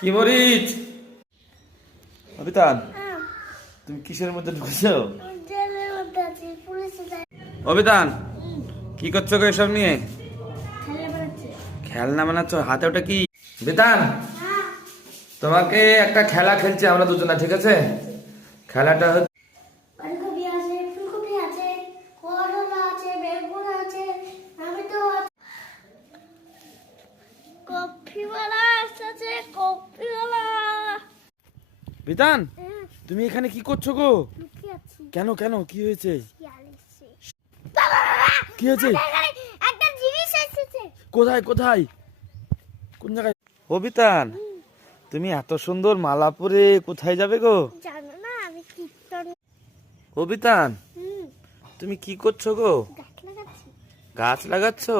কি মরিচ? অবিতান, তুমি কিসের মধ্যে ঢুকেছো? অবিতান, কি করছো গো এসব নিয়ে? খেলনা বানাচ্ছ? হাতে ওটা কি? বিতান, তোমাকে একটা খেলা খেলছি আমরা দুজনা, ঠিক আছে? খেলাটা হচ্ছে বিতান, তুমি এখানে কি করছো গো? কেন কেন কি হয়েছে? কি হয়েছে? কোথায় কোথায় কোন জায়গায়? অবিতান, তুমি এত সুন্দর মালা পরে কোথায় যাবে গো? জানো না আমি কীর্তন। অবিতান, তুমি কি করছো গো? গাছ লাগাচ্ছি। গাছ লাগাচ্ছো?